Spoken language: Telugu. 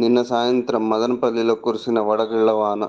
నిన్న సాయంత్రం మదనపల్లిలో కురిసిన వడగళ్ళ వాన.